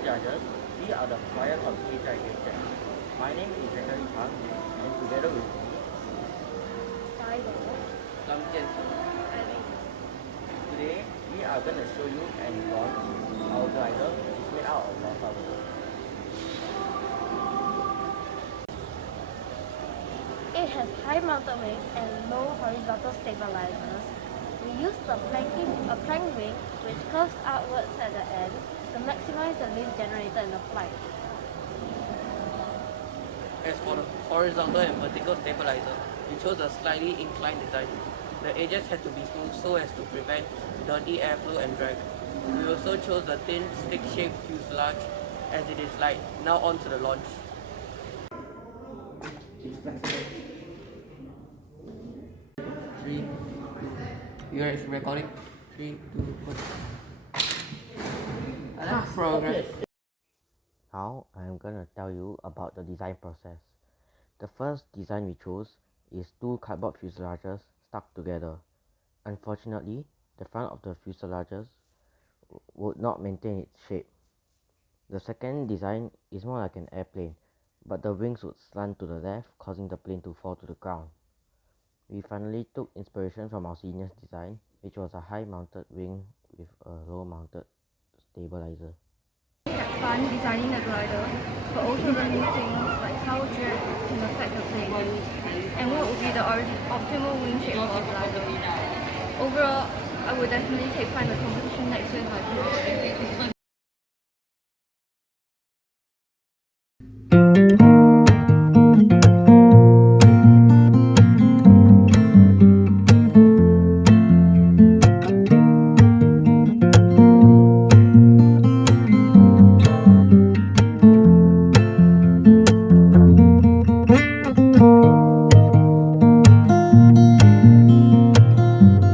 HIHS, we are the suppliers of HIHS. My name is Zachary Chan, and together with me, today we are going to show you and launch our glider, which is made out of raw rubber. It has high mounted wings and low horizontal stabilizers. We use a plank wing which curves outwards at the end to maximize the lift generated in the flight. As for the horizontal and vertical stabilizer, we chose a slightly inclined design. The edges had to be smooth so as to prevent dirty airflow and drag. We also chose a thin stick-shaped fuselage as it is light. Now on to the launch. You guys recording? 3, 2, 1. Progress. Now I am going to tell you about the design process. The first design we chose is two cardboard fuselages stuck together. Unfortunately, the front of the fuselages would not maintain its shape. The second design is more like an airplane, but the wings would slant to the left, causing the plane to fall to the ground. We finally took inspiration from our senior's design, which was a high-mounted wing with a low-mounted stabilizer. We had fun designing the glider, but also learning things like how drag can affect the plane, and what would be the optimal wing shape for a glider. Overall, I would definitely take part in the competition next year if I